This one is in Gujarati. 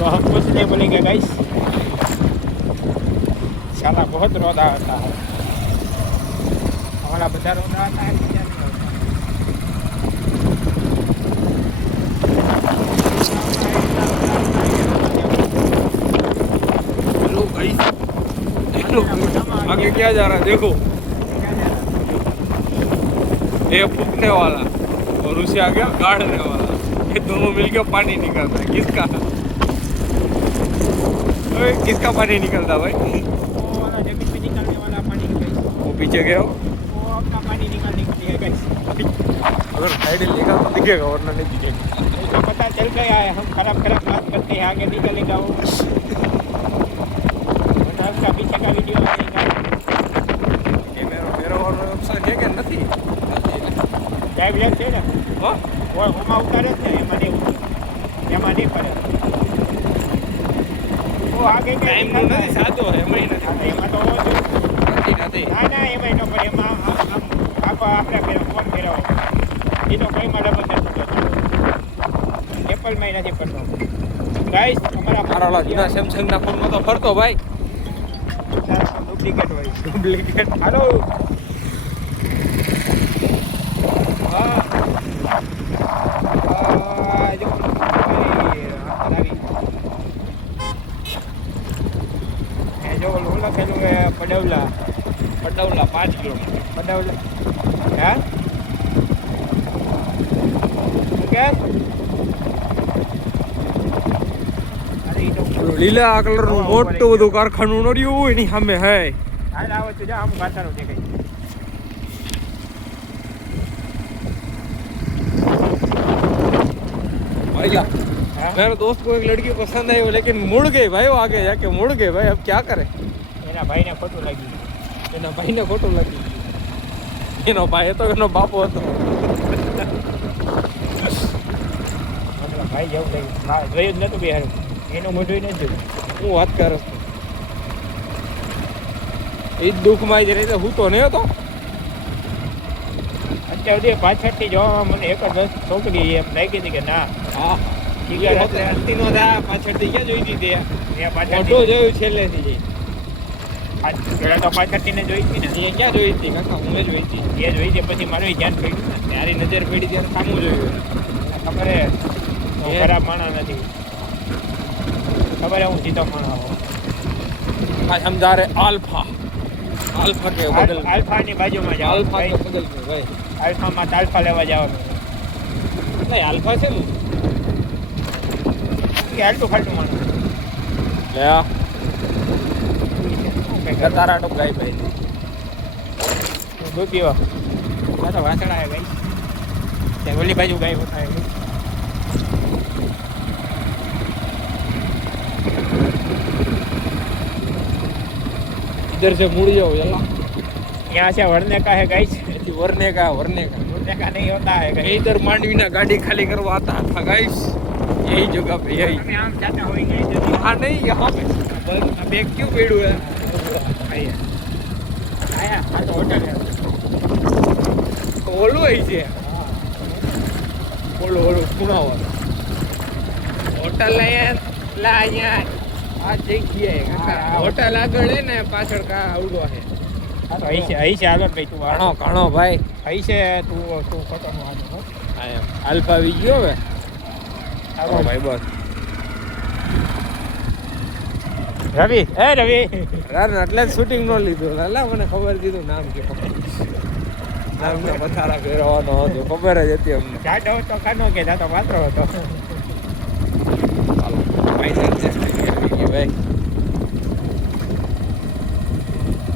तो हम कुछ नहीं बोलेंगे गाइस, साला बहुत रोदा आता है हमारा, बच्चा रोदा आता है, क्या नहीं होता। हेलो गाइस, आगे क्या जा रहा है देखो, ये फूकने वाला और उसे आगे गाड़ने वाला, ये दोनों मिलकर पानी निकलता है। किसका? ओए, किसका पानी निकलता भाई? वो वाला जमीन में निकलने वाला पानी गाइस, वो पीछे गया हो, वो अपना पानी निकालने के लिए गाइस। अगर साइड लेगा तो दिखेगा वरना नहीं दिखेगा। तो पता चल गया है, हम खराब खराब बात करते हैं, आगे निकलेगा वो, वरना उसका पीछे का वीडियो आएगा। ये मेरा और ऑप्शन है कि नहीं? ड्राइव लेन છે ને, हाँ, वो ओमा उतारे છે એમાં નહીં પડે, वो आगे के टाइम નો નથી સાદો હે, એમાં એમાં તો નથી ના એમાં ન પડે, એમાં આખો આપણે ફોન ફેરવો, એ તો કઈમાં ડબલ નથી પડતો, એપલમાં નથી પડતો ગાઈસ। અમારા મારા જૂના સેમસંગ ના ફોન માં તો ફરતો ભાઈ, ડુપ્લિકેટ હોય, ડુપ્લિકેટ। હાલો જો ઓલું લખેલું હે પડવલા 5 કિલોમીટર, પડવલા હે કે અરે ઈ તો લીલા કલર નું મોટું બધું કારખાનું નડ્યું એની સામે હે। હાલ આવે તો જા, આમ ગાતાનો દેખાય। भैया मेरे दोस्त को एक लड़की पसंद आई लेकिन मुड़ गई भाई, वो आगे जाके मुड़ गए भाई, अब क्या करे? એના ભાઈને ખોટું લાગ્યું, એના ભાઈને ખોટું લાગ્યું, એનો ભાઈ હતો એનો બાપો હતો, મતલબ ભાઈ જેવું લાગ્યું, હા જોયું જ નતું બિહાર, એનું મોઢું નથી જોયું। હું વાત કરસ એ જ દુઃખમાં જ રહી, હું તો નહીં હતો અત્યાર સુધી પાછળથી જોવામાં મને એક જ છોકરી એમ લાગી હતી કે ના, હા હસ્તી નો થા પાછળથી ક્યાં જોઈ હતી, એ મોટો પાછળથી જોયું છેલ્લેથી જઈ, પેલા તો પાછળથી ને જોઈ હતી ને, એ ક્યાં જોઈ હતી કાકા? હું જોઈ હતી, એ જોઈ છે, પછી મારું ધ્યાન પડ્યું ને, ત્યારે નજર પડી ત્યારે સામું જોયું, ખબર હે હું ખરાબ માણસ નથી, ખબર હે હું સીધો માણસ હોઉં। આ સમજા રે આલ્ફા, આલ્ફા કે બદલ, આલ્ફાની બાજુમાં જાઓ, આલ્ફા કે બદલ में भाई, આલ્ફામાં આલ્ફા લેવા જવાનું, नहीं अल्फा से नु કે હાલતું ફાલતું માણસ ले आ તારા ટોપ ગાય ભાઈ દૂધ પીવા તો વાસણ આવે ગઈ, ત્યાં ઓલી બાજુ ગાય ઉઠાવે ગઈ। इधर से मुड़ जाओ चला, यहाँ से वरने का है गाइस, वरने का वरने का नहीं होता है गाइस। इधर मांडवी ना गाड़ी खाली करवा आता था गाइस, यही जगह पे, यही हम जाते होंगे हाँ नहीं यहाँ पे बैग क्यों पेड़ू है आया हाँ तो होटल है, ओलो ऐसे ओलो ओलो सुना हुआ होटल ला यहाँ આ જગ્યાએ હોટલ આગળ હે ને પાછળ કા આવડો હે, અહીં છે આગળ ભાઈ, તું ઘણો ઘણો ભાઈ અહીં છે, તું ફોટોનું આગળ આલ્ફા આવી ગયો હવે આગળ ભાઈ બસ રવિ રવિ યાર એટલે જ શૂટિંગ નો લીધું, લાલા મને ખબર દીધું નામ કે નામ ને પથારા ફેરવાનો હતો, ખબર જ હતી અમને, જાડો હતો કાનો કે જાતો પાત્રો હતો ભાઈ ભાઈ